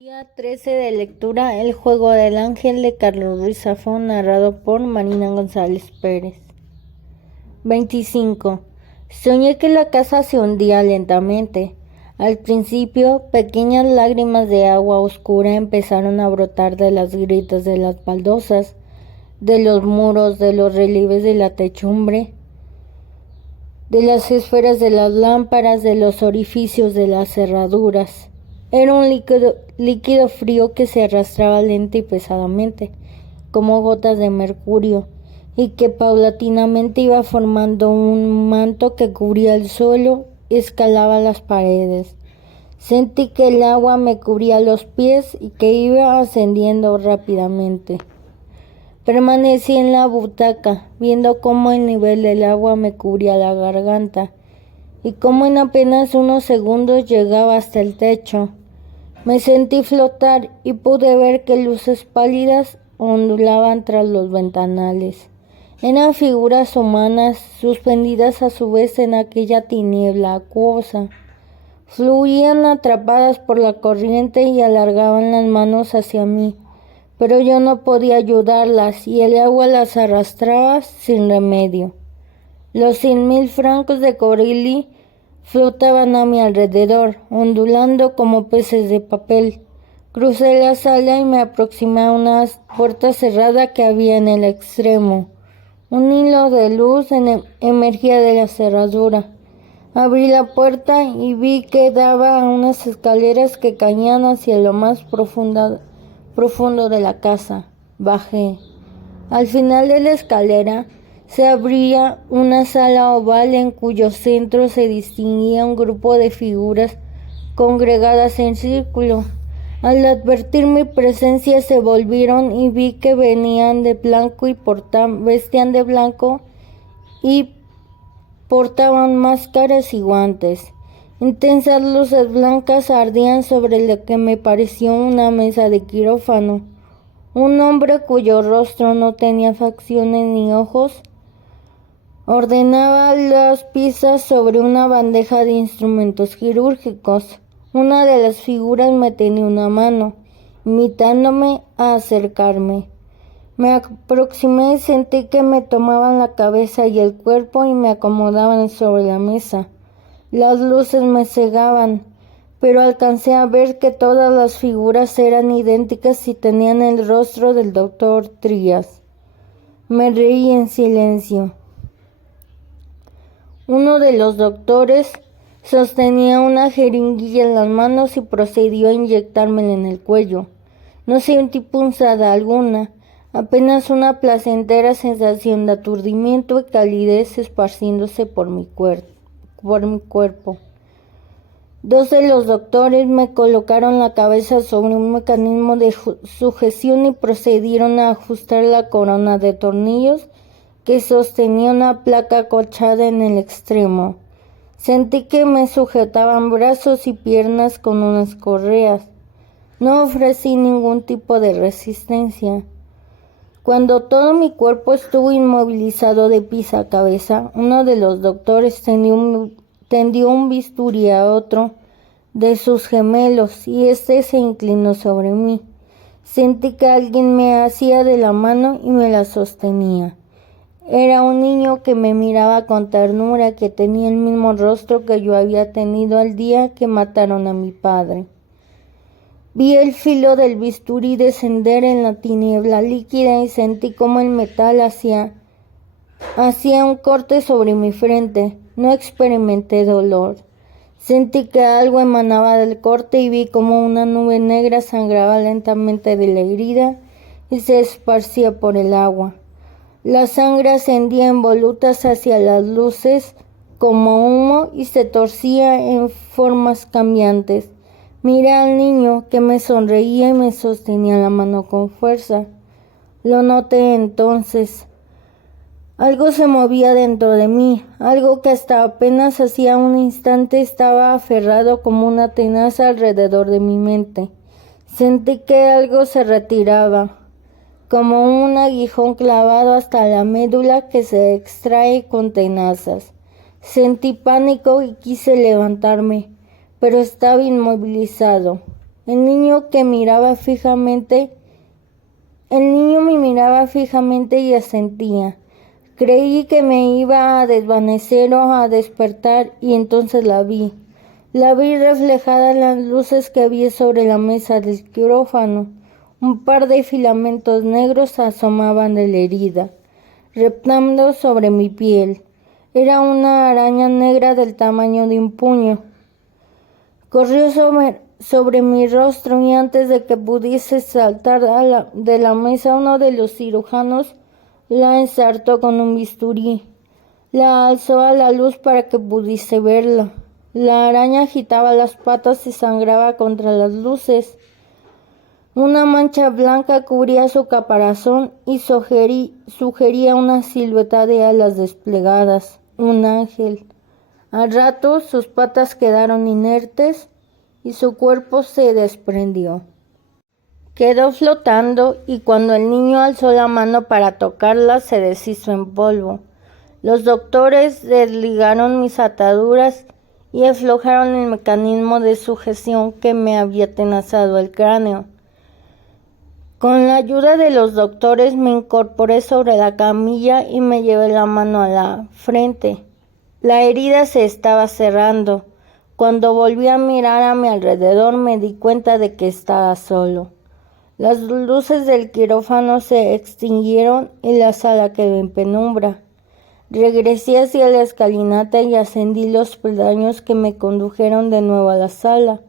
Día 13 de lectura: El juego del ángel, de Carlos Ruiz Zafón, narrado por Marina González Pérez. 25. Soñé que la casa se hundía lentamente. Al principio, pequeñas lágrimas de agua oscura empezaron a brotar de las grietas de las baldosas, de los muros, de los relieves de la techumbre, de las esferas de las lámparas, de los orificios de las cerraduras. Era un líquido frío que se arrastraba lenta y pesadamente, como gotas de mercurio, y que paulatinamente iba formando un manto que cubría el suelo y escalaba las paredes. Sentí que el agua me cubría los pies y que iba ascendiendo rápidamente. Permanecí en la butaca, viendo cómo el nivel del agua me cubría la garganta, y cómo en apenas unos segundos llegaba hasta el techo. Me sentí flotar y pude ver que luces pálidas ondulaban tras los ventanales. Eran figuras humanas suspendidas a su vez en aquella tiniebla acuosa. Fluían atrapadas por la corriente y alargaban las manos hacia mí, pero yo no podía ayudarlas y el agua las arrastraba sin remedio. Los 100,000 francos de Corelli flotaban a mi alrededor, ondulando como peces de papel. Crucé la sala y me aproximé a una puerta cerrada que había en el extremo. Un hilo de luz emergía de la cerradura. Abrí la puerta y vi que daba a unas escaleras que caían hacia lo más profundo de la casa. Bajé. Al final de la escalera se abría una sala oval en cuyo centro se distinguía un grupo de figuras congregadas en círculo. Al advertir mi presencia se volvieron y vi que vestían de blanco y portaban máscaras y guantes. Intensas luces blancas ardían sobre lo que me pareció una mesa de quirófano. Un hombre cuyo rostro no tenía facciones ni ojos ordenaba las piezas sobre una bandeja de instrumentos quirúrgicos. Una de las figuras me tenía una mano, invitándome a acercarme. Me aproximé y sentí que me tomaban la cabeza y el cuerpo y me acomodaban sobre la mesa. Las luces me cegaban, pero alcancé a ver que todas las figuras eran idénticas y tenían el rostro del doctor Trías. Me reí en silencio. Uno de los doctores sostenía una jeringuilla en las manos y procedió a inyectármela en el cuello. No sentí punzada alguna, apenas una placentera sensación de aturdimiento y calidez esparciéndose por mi cuerpo. Dos de los doctores me colocaron la cabeza sobre un mecanismo de sujeción y procedieron a ajustar la corona de tornillos que sostenía una placa acolchada en el extremo. Sentí que me sujetaban brazos y piernas con unas correas. No ofrecí ningún tipo de resistencia. Cuando todo mi cuerpo estuvo inmovilizado de pies a cabeza, uno de los doctores tendió un bisturí a otro de sus gemelos y éste se inclinó sobre mí. Sentí que alguien me hacía de la mano y me la sostenía. Era un niño que me miraba con ternura, que tenía el mismo rostro que yo había tenido el día que mataron a mi padre. Vi el filo del bisturí descender en la tiniebla líquida y sentí como el metal hacía un corte sobre mi frente. No experimenté dolor. Sentí que algo emanaba del corte y vi como una nube negra sangraba lentamente de la herida y se esparcía por el agua. La sangre ascendía en volutas hacia las luces como humo y se torcía en formas cambiantes. Miré al niño, que me sonreía y me sostenía la mano con fuerza. Lo noté entonces. Algo se movía dentro de mí, algo que hasta apenas hacía un instante estaba aferrado como una tenaza alrededor de mi mente. Sentí que algo se retiraba, como un aguijón clavado hasta la médula que se extrae con tenazas. Sentí pánico y quise levantarme, pero estaba inmovilizado. El niño me miraba fijamente y asentía. Creí que me iba a desvanecer o a despertar y entonces la vi. La vi reflejada en las luces que había sobre la mesa del quirófano. Un par de filamentos negros asomaban de la herida, reptando sobre mi piel. Era una araña negra del tamaño de un puño. Corrió sobre mi rostro y antes de que pudiese saltar de la mesa, uno de los cirujanos la ensartó con un bisturí. La alzó a la luz para que pudiese verla. La araña agitaba las patas y sangraba contra las luces. Una mancha blanca cubría su caparazón y sugería una silueta de alas desplegadas, un ángel. Al rato sus patas quedaron inertes y su cuerpo se desprendió. Quedó flotando y cuando el niño alzó la mano para tocarla se deshizo en polvo. Los doctores desligaron mis ataduras y aflojaron el mecanismo de sujeción que me había atenazado el cráneo. Con la ayuda de los doctores me incorporé sobre la camilla y me llevé la mano a la frente. La herida se estaba cerrando. Cuando volví a mirar a mi alrededor me di cuenta de que estaba solo. Las luces del quirófano se extinguieron y la sala quedó en penumbra. Regresé hacia la escalinata y ascendí los peldaños que me condujeron de nuevo a la sala.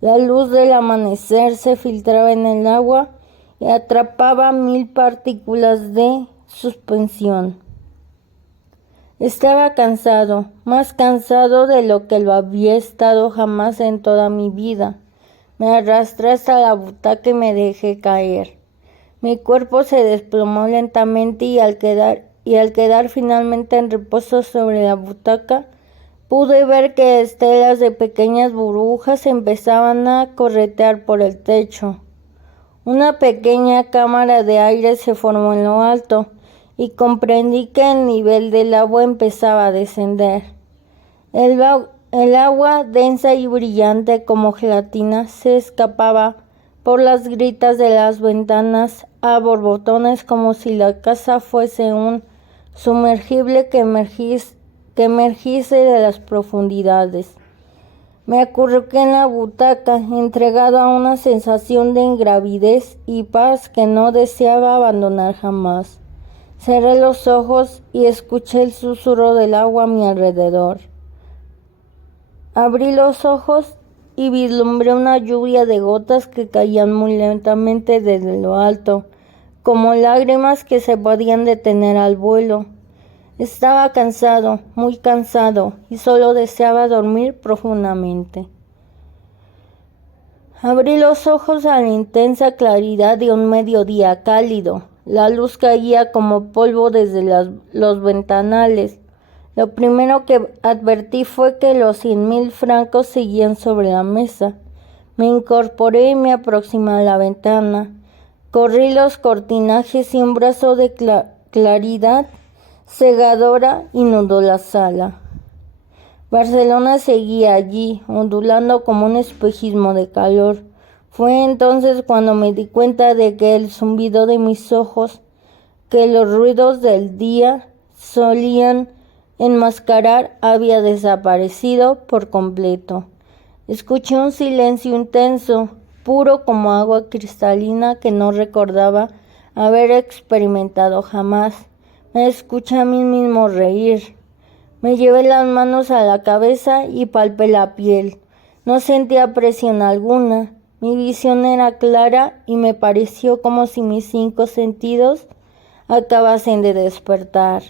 La luz del amanecer se filtraba en el agua y atrapaba 1000 partículas de suspensión. Estaba cansado, más cansado de lo que lo había estado jamás en toda mi vida. Me arrastré hasta la butaca y me dejé caer. Mi cuerpo se desplomó lentamente y al quedar finalmente en reposo sobre la butaca, pude ver que estelas de pequeñas burbujas empezaban a corretear por el techo. Una pequeña cámara de aire se formó en lo alto y comprendí que el nivel del agua empezaba a descender. El agua, densa y brillante como gelatina, se escapaba por las gritas de las ventanas a borbotones como si la casa fuese un sumergible que emergiese de las profundidades. Me acurruqué en la butaca, entregado a una sensación de ingravidez y paz que no deseaba abandonar jamás. Cerré los ojos y escuché el susurro del agua a mi alrededor. Abrí los ojos y vislumbré una lluvia de gotas que caían muy lentamente desde lo alto, como lágrimas que se podían detener al vuelo. Estaba cansado, muy cansado, y solo deseaba dormir profundamente. Abrí los ojos a la intensa claridad de un mediodía cálido. La luz caía como polvo desde los ventanales. Lo primero que advertí fue que los 100,000 francos seguían sobre la mesa. Me incorporé y me aproximé a la ventana. Corrí los cortinajes y un brazo de claridad cegadora inundó la sala. Barcelona seguía allí, ondulando como un espejismo de calor. Fue entonces cuando me di cuenta de que el zumbido de mis ojos, que los ruidos del día solían enmascarar, había desaparecido por completo. Escuché un silencio intenso, puro como agua cristalina que no recordaba haber experimentado jamás. Me escuché a mí mismo reír. Me llevé las manos a la cabeza y palpé la piel. No sentía presión alguna. Mi visión era clara y me pareció como si mis 5 sentidos acabasen de despertar.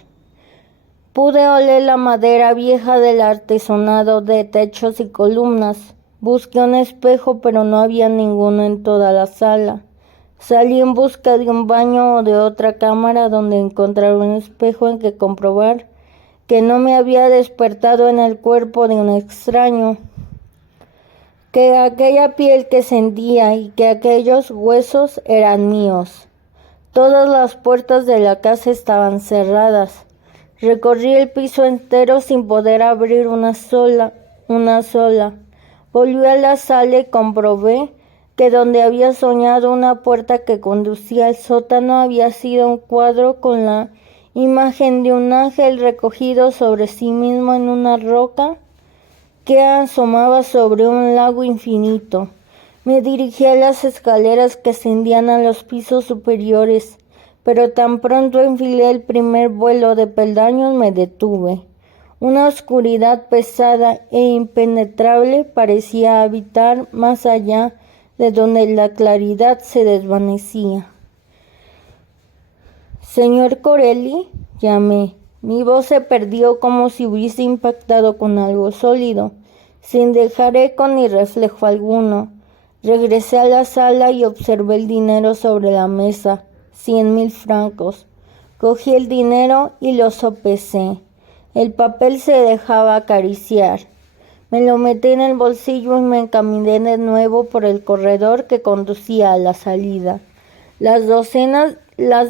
Pude oler la madera vieja del artesonado de techos y columnas. Busqué un espejo, pero no había ninguno en toda la sala. Salí en busca de un baño o de otra cámara donde encontrar un espejo en que comprobar que no me había despertado en el cuerpo de un extraño, que aquella piel que sentía y que aquellos huesos eran míos. Todas las puertas de la casa estaban cerradas. Recorrí el piso entero sin poder abrir una sola. Volví a la sala y comprobé que donde había soñado una puerta que conducía al sótano había sido un cuadro con la imagen de un ángel recogido sobre sí mismo en una roca que asomaba sobre un lago infinito. Me dirigí a las escaleras que ascendían a los pisos superiores, pero tan pronto enfilé el primer vuelo de peldaños me detuve. Una oscuridad pesada e impenetrable parecía habitar más allá de donde la claridad se desvanecía. «Señor Corelli», llamé. Mi voz se perdió como si hubiese impactado con algo sólido, sin dejar eco ni reflejo alguno. Regresé a la sala y observé el dinero sobre la mesa, 100,000 francos. Cogí el dinero y lo sopesé. El papel se dejaba acariciar. Me lo metí en el bolsillo y me encaminé de nuevo por el corredor que conducía a la salida. Las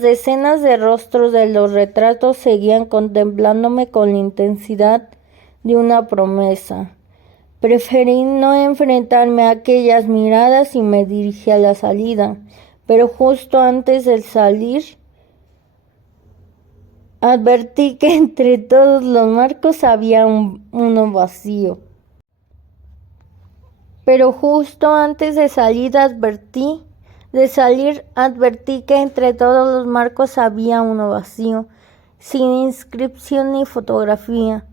decenas de rostros de los retratos seguían contemplándome con la intensidad de una promesa. Preferí no enfrentarme a aquellas miradas y me dirigí a la salida, pero justo antes de salir advertí que entre todos los marcos había uno vacío. Pero justo antes de salir advertí que entre todos los marcos había uno vacío, sin inscripción ni fotografía.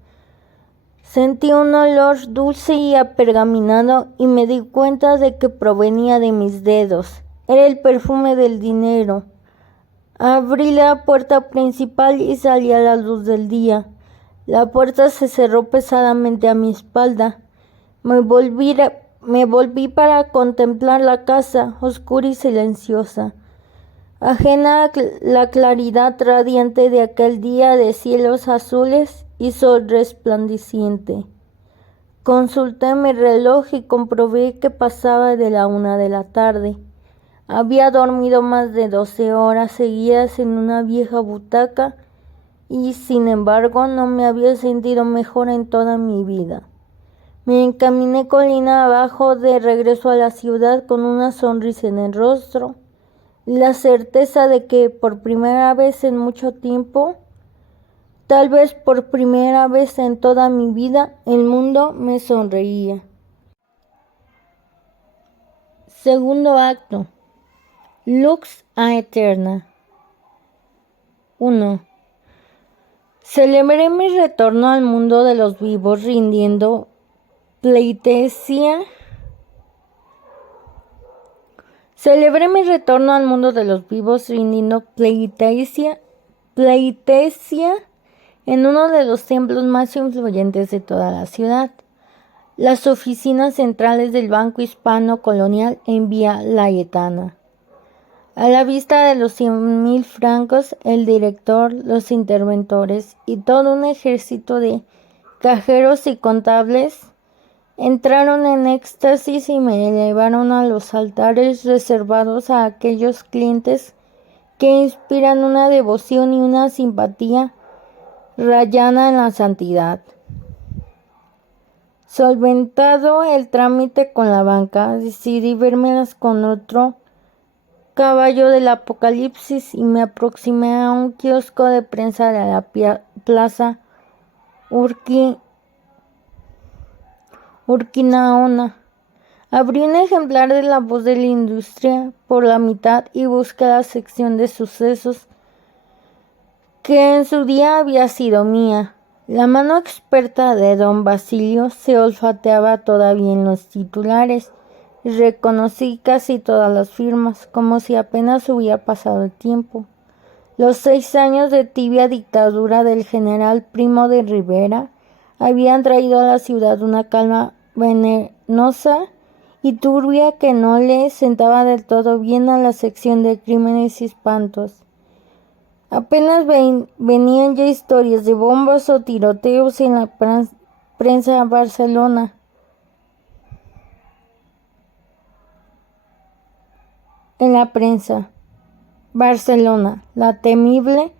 Sentí un olor dulce y apergaminado y me di cuenta de que provenía de mis dedos. Era el perfume del dinero. Abrí la puerta principal y salí a la luz del día. La puerta se cerró pesadamente a mi espalda. Me volví para contemplar la casa, oscura y silenciosa, ajena a la claridad radiante de aquel día de cielos azules y sol resplandeciente. Consulté mi reloj y comprobé que pasaba de la 1 de la tarde. Había dormido más de 12 horas seguidas en una vieja butaca y, sin embargo, no me había sentido mejor en toda mi vida. Me encaminé colina abajo de regreso a la ciudad con una sonrisa en el rostro y la certeza de que por primera vez en mucho tiempo, tal vez por primera vez en toda mi vida, el mundo me sonreía. Segundo acto. Lux aeterna. 1. Celebré mi retorno al mundo de los vivos rindiendo pleitesía. Celebré mi retorno al mundo de los vivos rindiendo pleitesía en uno de los templos más influyentes de toda la ciudad, las oficinas centrales del Banco Hispano Colonial en Vía Layetana. A la vista de los 100,000 francos, el director, los interventores y todo un ejército de cajeros y contables entraron en éxtasis y me llevaron a los altares reservados a aquellos clientes que inspiran una devoción y una simpatía rayana en la santidad. Solventado el trámite con la banca, decidí vérmelas con otro caballo del apocalipsis y me aproximé a un kiosco de prensa de la plaza Urquinaona. Abrí un ejemplar de La Voz de la Industria por la mitad y busqué la sección de sucesos que en su día había sido mía. La mano experta de don Basilio se olfateaba todavía en los titulares. Reconocí casi todas las firmas, como si apenas hubiera pasado el tiempo. Los 6 años de tibia dictadura del general Primo de Rivera habían traído a la ciudad una calma venenosa y turbia que no le sentaba del todo bien a la sección de crímenes y espantos. Apenas venían ya historias de bombas o tiroteos en la prensa Barcelona. En la prensa Barcelona, la temible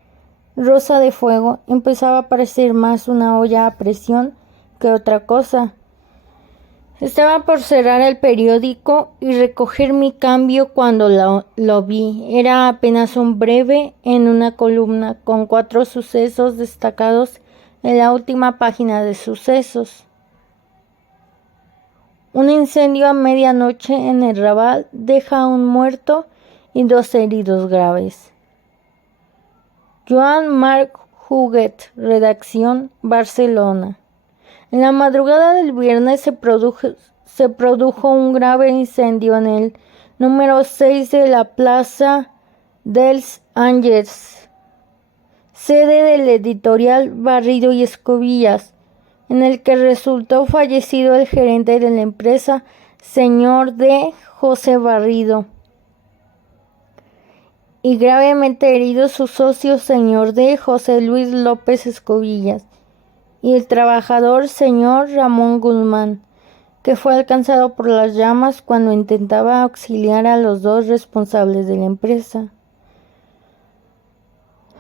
Rosa de Fuego empezaba a parecer más una olla a presión que otra cosa. Estaba por cerrar el periódico y recoger mi cambio cuando lo vi. Era apenas un breve en una columna con 4 sucesos destacados en la última página de sucesos. Un incendio a medianoche en el Raval deja a un muerto y 2 heridos graves. Joan Marc Huguet, redacción, Barcelona. En la madrugada del viernes se produjo un grave incendio en el número 6 de la Plaza dels Àngels, sede del editorial Barrido y Escobillas, en el que resultó fallecido el gerente de la empresa, señor D. José Barrido, y gravemente herido su socio, señor D. José Luis López Escobillas, y el trabajador, señor Ramón Guzmán, que fue alcanzado por las llamas cuando intentaba auxiliar a los 2 responsables de la empresa.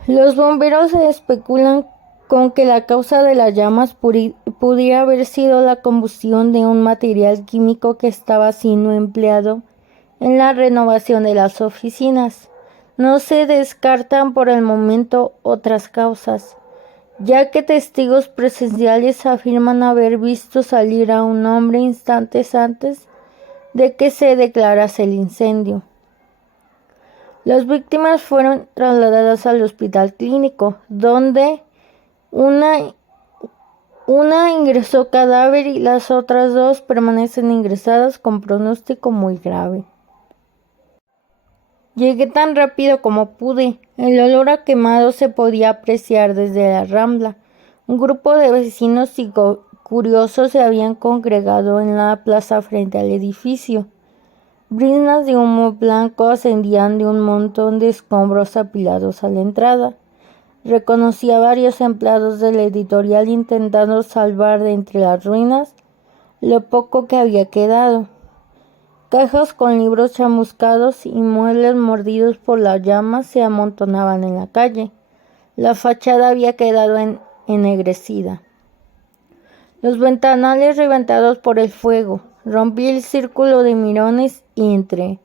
Los bomberos especulan con que la causa de las llamas pudiera haber sido la combustión de un material químico que estaba siendo empleado en la renovación de las oficinas. No se descartan por el momento otras causas, ya que testigos presenciales afirman haber visto salir a un hombre instantes antes de que se declarase el incendio. Las víctimas fueron trasladadas al hospital clínico, donde una ingresó cadáver y las otras 2 permanecen ingresadas con pronóstico muy grave. Llegué tan rápido como pude. El olor a quemado se podía apreciar desde la Rambla. Un grupo de vecinos y curiosos se habían congregado en la plaza frente al edificio. Briznas de humo blanco ascendían de un montón de escombros apilados a la entrada. Reconocí a varios empleados del editorial intentando salvar de entre las ruinas lo poco que había quedado. Cajas con libros chamuscados y muebles mordidos por las llamas se amontonaban en la calle. La fachada había quedado ennegrecida. Los ventanales reventados por el fuego. Rompí el círculo de mirones y entré.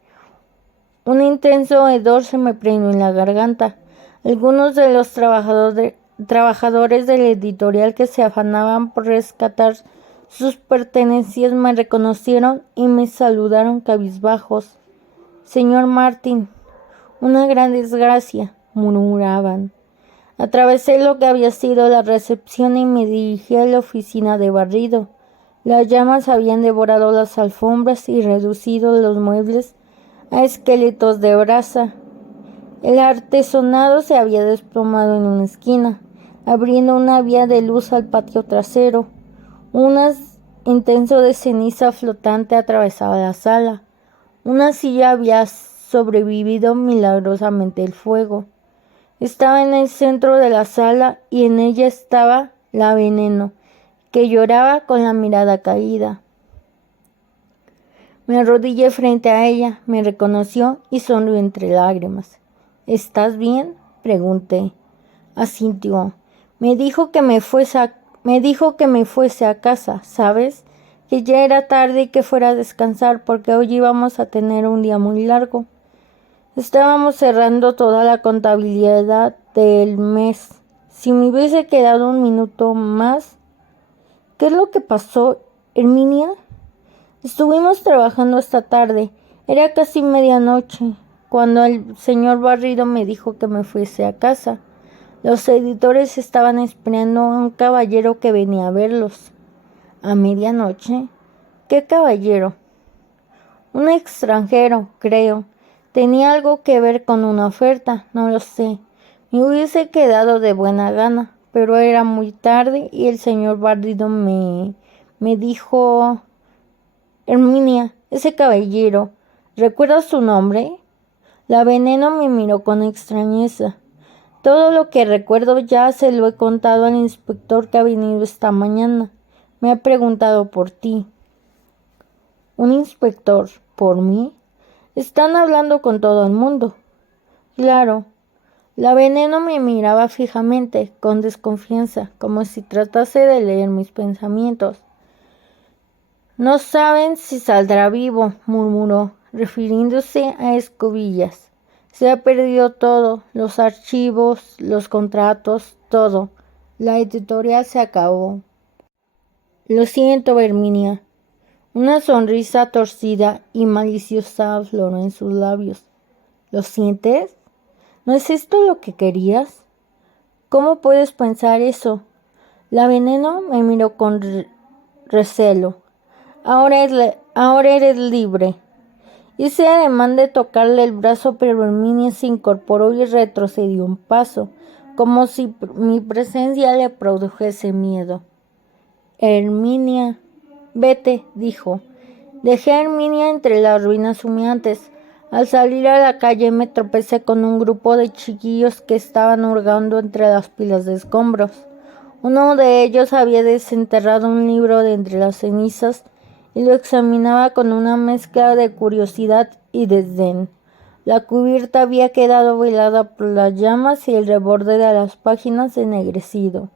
Un intenso hedor se me prendió en la garganta. Algunos de los trabajadores del editorial que se afanaban por rescatar sus pertenencias me reconocieron y me saludaron cabizbajos. Señor Martín, una gran desgracia, murmuraban. Atravesé lo que había sido la recepción y me dirigí a la oficina de Barrido. Las llamas habían devorado las alfombras y reducido los muebles a esqueletos de brasa. El artesonado se había desplomado en una esquina, abriendo una vía de luz al patio trasero. Un intenso de ceniza flotante atravesaba la sala. Una silla había sobrevivido milagrosamente el fuego. Estaba en el centro de la sala y en ella estaba la Veneno, que lloraba con la mirada caída. Me arrodillé frente a ella, me reconoció y sonrió entre lágrimas. ¿Estás bien?, pregunté. Asintió. Me dijo que me fuese a casa, ¿sabes? Que ya era tarde y que fuera a descansar porque hoy íbamos a tener un día muy largo. Estábamos cerrando toda la contabilidad del mes. Si me hubiese quedado un minuto más. ¿Qué es lo que pasó, Herminia? Estuvimos trabajando hasta tarde. Era casi medianoche cuando el señor Barrido me dijo que me fuese a casa. Los editores estaban esperando a un caballero que venía a verlos. ¿A medianoche? ¿Qué caballero? Un extranjero, creo. Tenía algo que ver con una oferta, no lo sé. Me hubiese quedado de buena gana, pero era muy tarde y el señor Barrido me dijo... Herminia, ese caballero, ¿recuerdas su nombre? La Veneno me miró con extrañeza. Todo lo que recuerdo ya se lo he contado al inspector que ha venido esta mañana. Me ha preguntado por ti. ¿Un inspector? ¿Por mí? Están hablando con todo el mundo. Claro. La Veneno me miraba fijamente, con desconfianza, como si tratase de leer mis pensamientos. No saben si saldrá vivo, murmuró, refiriéndose a Escobillas. Se ha perdido todo, los archivos, los contratos, todo. La editorial se acabó. Lo siento, Herminia. Una sonrisa torcida y maliciosa afloró en sus labios. ¿Lo sientes? ¿No es esto lo que querías? ¿Cómo puedes pensar eso? La Veneno me miró con recelo. Ahora eres libre. Hice ademán de tocarle el brazo, pero Herminia se incorporó y retrocedió un paso, como si mi presencia le produjese miedo. Herminia, vete, dijo. Dejé a Herminia entre las ruinas humeantes. Al salir a la calle me tropecé con un grupo de chiquillos que estaban hurgando entre las pilas de escombros. Uno de ellos había desenterrado un libro de entre las cenizas y lo examinaba con una mezcla de curiosidad y desdén. La cubierta había quedado velada por las llamas y el reborde de las páginas ennegrecido,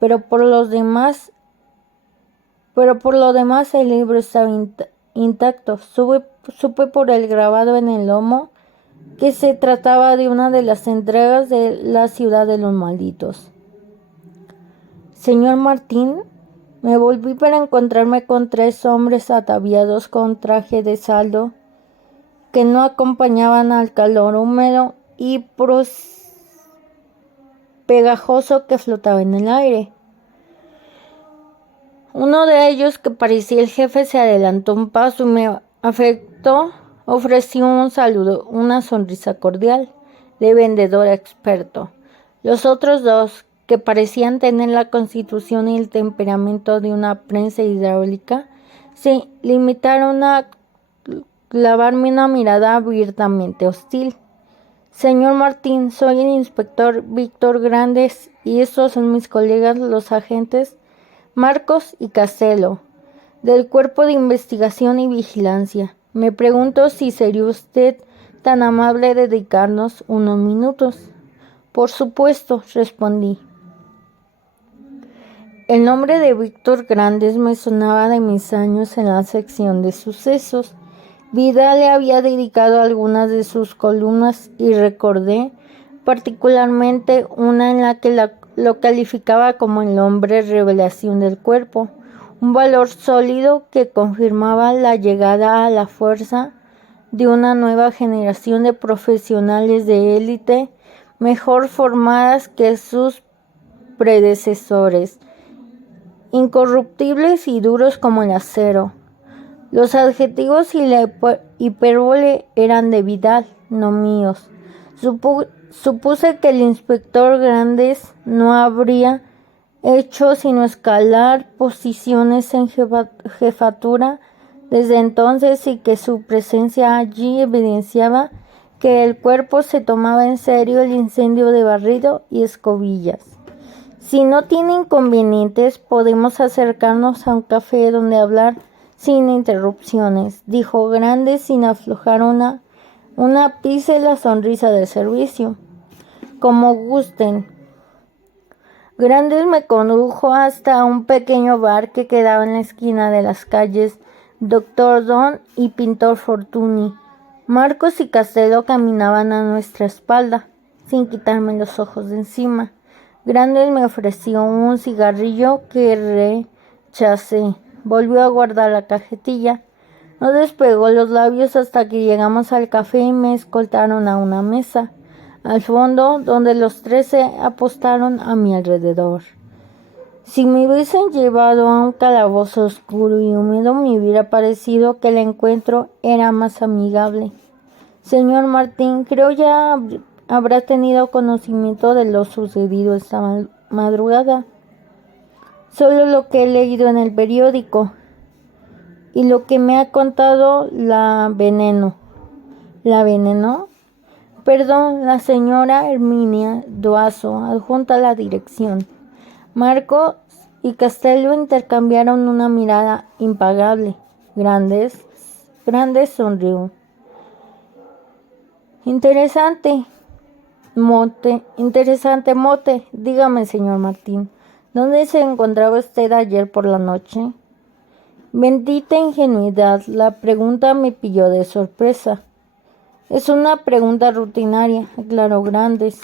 pero por lo demás el libro estaba intacto. Supe por el grabado en el lomo que se trataba de una de las entregas de La ciudad de los malditos. Señor Martín, me volví para encontrarme con 3 hombres ataviados con traje de saldo que no acompañaban al calor húmedo y pegajoso que flotaba en el aire. Uno de ellos, que parecía el jefe, se adelantó un paso y me ofreció un saludo, una sonrisa cordial de vendedor experto. Los otros 2, que parecían tener la constitución y el temperamento de una prensa hidráulica, se limitaron a clavarme una mirada abiertamente hostil. Señor Martín, soy el inspector Víctor Grandes y estos son mis colegas, los agentes Marcos y Castelo, del Cuerpo de Investigación y Vigilancia. Me pregunto si sería usted tan amable de dedicarnos unos minutos. Por supuesto, respondí. El nombre de Víctor Grandes me sonaba de mis años en la sección de sucesos. Vidal le había dedicado algunas de sus columnas y recordé particularmente una en la que lo calificaba como el hombre revelación del cuerpo, un valor sólido que confirmaba la llegada a la fuerza de una nueva generación de profesionales de élite mejor formadas que sus predecesores, incorruptibles y duros como el acero. Los adjetivos y la hipérbole eran de Vidal, no míos. Supuse que el inspector Grandes no habría hecho sino escalar posiciones en jefatura desde entonces y que su presencia allí evidenciaba que el cuerpo se tomaba en serio el incendio de Barrido y Escobillas. Si no tiene inconvenientes, podemos acercarnos a un café donde hablar sin interrupciones, dijo Grandes sin aflojar un ápice la sonrisa del servicio. Como gusten. Grandes me condujo hasta un pequeño bar que quedaba en la esquina de las calles Doctor Don y Pintor Fortuny. Marcos y Castelo caminaban a nuestra espalda, sin quitarme los ojos de encima. Grandes me ofreció un cigarrillo que rechacé. Volvió a guardar la cajetilla. No despegó los labios hasta que llegamos al café y me escoltaron a una mesa, al fondo, donde los 3 se apostaron a mi alrededor. Si me hubiesen llevado a un calabozo oscuro y húmedo, me hubiera parecido que el encuentro era más amigable. Señor Martín, creo ya habrá tenido conocimiento de lo sucedido esta madrugada. Solo lo que he leído en el periódico y lo que me ha contado la Veneno. ¿La Veneno? Perdón, la señora Herminia Doazo, adjunta a la dirección. Marcos y Castelo intercambiaron una mirada impagable. Grandes sonrió. Interesante mote. Dígame, señor Martín, ¿dónde se encontraba usted ayer por la noche? Bendita ingenuidad, la pregunta me pilló de sorpresa. Es una pregunta rutinaria, aclaró Grandes.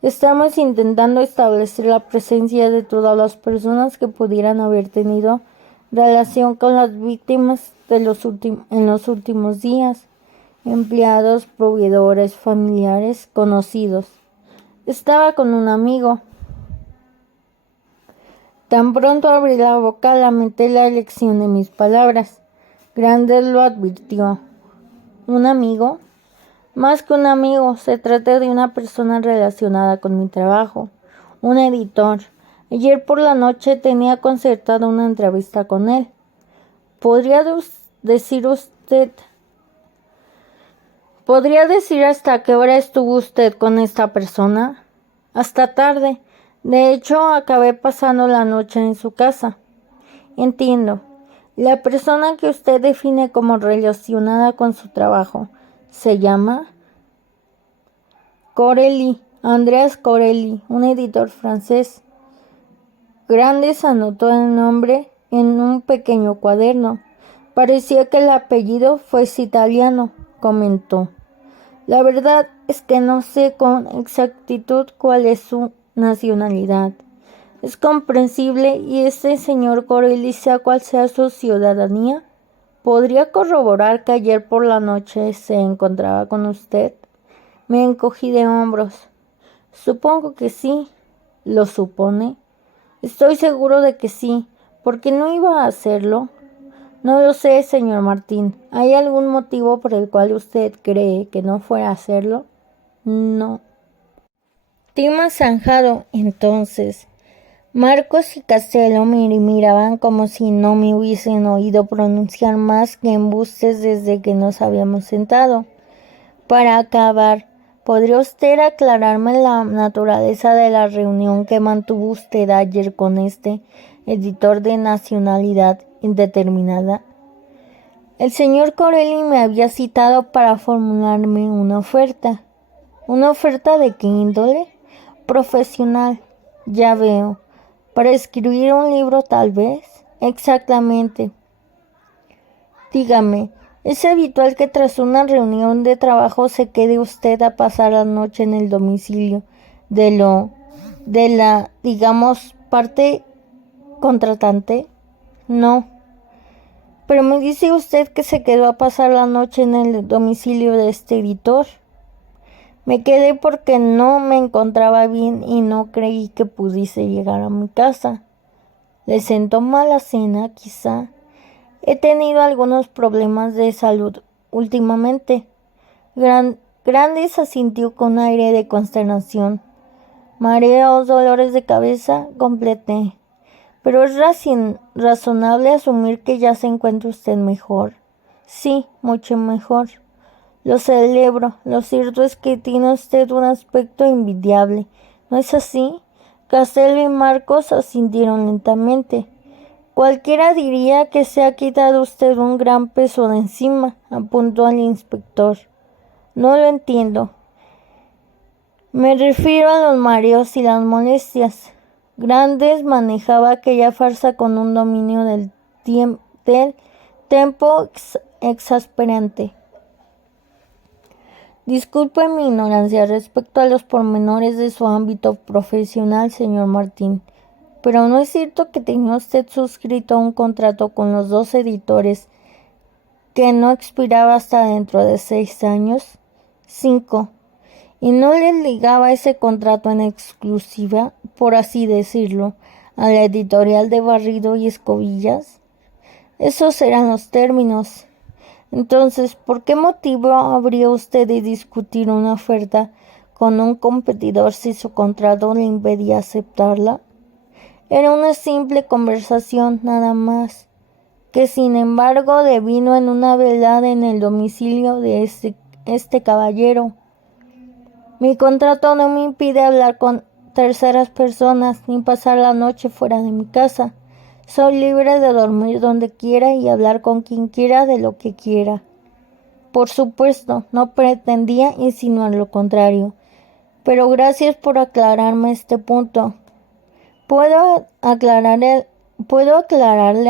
Estamos intentando establecer la presencia de todas las personas que pudieran haber tenido relación con las víctimas en los últimos días. Empleados, proveedores, familiares, conocidos. Estaba con un amigo. Tan pronto abrí la boca, lamenté la elección de mis palabras. Grandes lo advirtió. ¿Un amigo? Más que un amigo, se trata de una persona relacionada con mi trabajo, un editor. Ayer por la noche tenía concertada una entrevista con él. ¿Podría decir hasta qué hora estuvo usted con esta persona? Hasta tarde. De hecho, acabé pasando la noche en su casa. Entiendo. La persona que usted define como relacionada con su trabajo se llama Corelli, Andreas Corelli, un editor francés. Grandes anotó el nombre en un pequeño cuaderno. Parecía que el apellido fuese italiano, comentó. La verdad es que no sé con exactitud cuál es su nacionalidad. Es comprensible y este señor Corelli, sea cual sea su ciudadanía, ¿podría corroborar que ayer por la noche se encontraba con usted? Me encogí de hombros. Supongo que sí. ¿Lo supone? Estoy seguro de que sí. ¿Por qué no iba a hacerlo? No lo sé, señor Martín. ¿Hay algún motivo por el cual usted cree que no fuera a hacerlo? No. Tema zanjado, entonces. Marcos y Castelo me miraban como si no me hubiesen oído pronunciar más que embustes desde que nos habíamos sentado. Para acabar, ¿podría usted aclararme la naturaleza de la reunión que mantuvo usted ayer con este editor de nacionalidad indeterminada? El señor Corelli me había citado para formularme una oferta. ¿Una oferta de qué índole? Profesional, ya veo. ¿Para escribir un libro tal vez? Exactamente. Dígame, ¿es habitual que tras una reunión de trabajo se quede usted a pasar la noche en el domicilio de la, digamos, parte contratante? No. Pero me dice usted que se quedó a pasar la noche en el domicilio de este editor. Me quedé porque no me encontraba bien y no creí que pudiese llegar a mi casa. ¿Le sentó mal la cena, quizá? He tenido algunos problemas de salud últimamente. Grandes asintió con aire de consternación. Mareos, dolores de cabeza, completé. Pero es razonable asumir que ya se encuentra usted mejor. Sí, mucho mejor. Lo celebro. Lo cierto es que tiene usted un aspecto envidiable. ¿No es así? Castelo y Marcos asintieron lentamente. Cualquiera diría que se ha quitado usted un gran peso de encima, apuntó el inspector. No lo entiendo. Me refiero a los mareos y las molestias. Grandes manejaba aquella farsa con un dominio del tempo exasperante. Disculpe mi ignorancia respecto a los pormenores de su ámbito profesional, señor Martín, pero ¿no es cierto que tenía usted suscrito un contrato con los dos editores que no expiraba hasta dentro de 6 años? 5. ¿Y no le ligaba ese contrato en exclusiva, por así decirlo, a la editorial de Barrido y Escobillas? Esos eran los términos. Entonces, ¿por qué motivo habría usted de discutir una oferta con un competidor si su contrato le impedía aceptarla? Era una simple conversación, nada más, que sin embargo devino en una velada en el domicilio de este caballero. Mi contrato no me impide hablar con terceras personas ni pasar la noche fuera de mi casa. Soy libre de dormir donde quiera y hablar con quien quiera de lo que quiera. Por supuesto, no pretendía insinuar lo contrario, pero gracias por aclararme este punto. ¿Puedo aclararle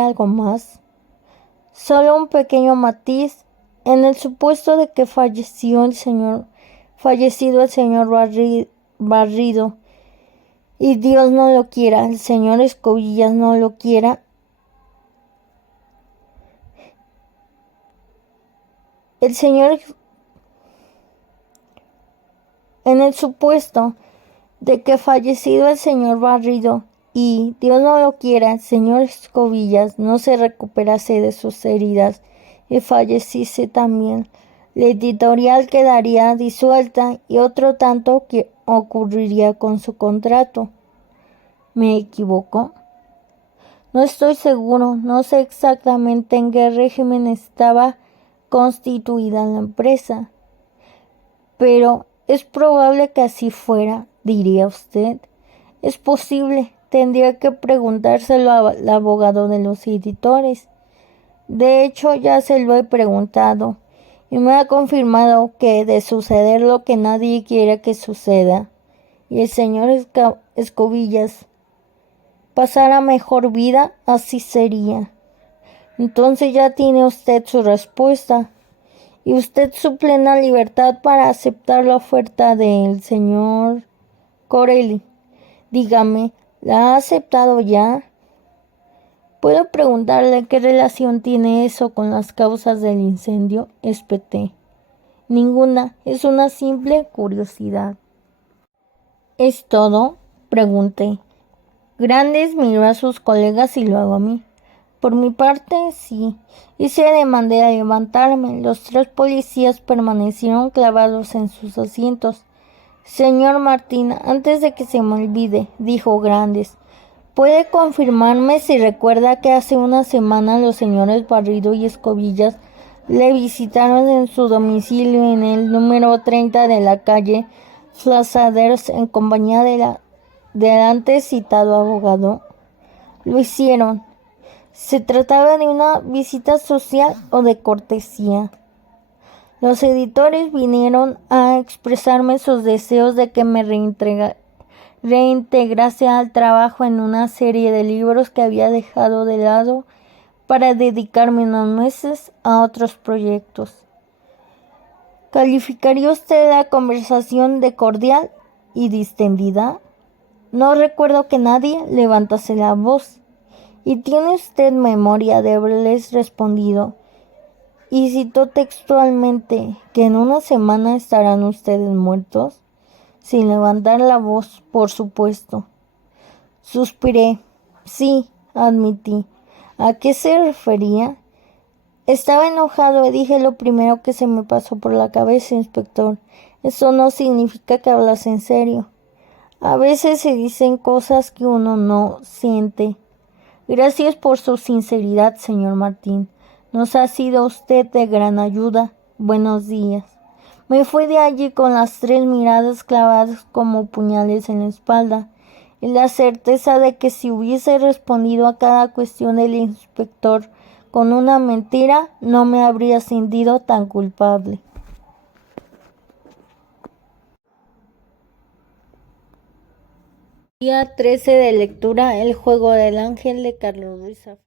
algo más? Solo un pequeño matiz. En el supuesto de que fallecido el señor Barrido, y Dios no lo quiera, el señor Escobillas no lo quiera, en el supuesto de que fallecido el señor Barrido y Dios no lo quiera, el señor Escobillas no se recuperase de sus heridas y falleciese también, la editorial quedaría disuelta y otro tanto que ocurriría con su contrato. ¿Me equivoco? No estoy seguro, no sé exactamente en qué régimen estaba constituida la empresa, pero es probable que así fuera, diría usted. Es posible, tendría que preguntárselo al abogado de los editores. De hecho, ya se lo he preguntado y me ha confirmado que de suceder lo que nadie quiere que suceda, y el señor Escobillas pasara mejor vida, así sería. Entonces ya tiene usted su respuesta y usted su plena libertad para aceptar la oferta del señor Corelli. Dígame, ¿la ha aceptado ya? ¿Puedo preguntarle qué relación tiene eso con las causas del incendio? Espeté. Ninguna, es una simple curiosidad. ¿Es todo? Pregunté. Grandes miró a sus colegas y luego a mí. Por mi parte, sí. Hice ademán de levantarme. Los 3 policías permanecieron clavados en sus asientos. Señor Martín, antes de que se me olvide, dijo Grandes, ¿puede confirmarme si recuerda que hace una semana los señores Barrido y Escobillas le visitaron en su domicilio en el número 30 de la calle Flassaders en compañía del antes citado abogado? Lo hicieron. ¿Se trataba de una visita social o de cortesía? Los editores vinieron a expresarme sus deseos de que me reintegrase al trabajo en una serie de libros que había dejado de lado para dedicarme unos meses a otros proyectos. ¿Calificaría usted la conversación de cordial y distendida? No recuerdo que nadie levantase la voz. ¿Y tiene usted memoria de haberles respondido? Y citó textualmente que en una semana estarán ustedes muertos, sin levantar la voz, por supuesto. Suspiré. Sí, admití. ¿A qué se refería? Estaba enojado y dije lo primero que se me pasó por la cabeza, inspector. Eso no significa que hablas en serio. A veces se dicen cosas que uno no siente. Gracias por su sinceridad, señor Martín. Nos ha sido usted de gran ayuda. Buenos días. Me fui de allí con las 3 miradas clavadas como puñales en la espalda y la certeza de que si hubiese respondido a cada cuestión del inspector con una mentira, no me habría sentido tan culpable. Día 13 de lectura: El juego del ángel, de Carlos Ruiz Zafón.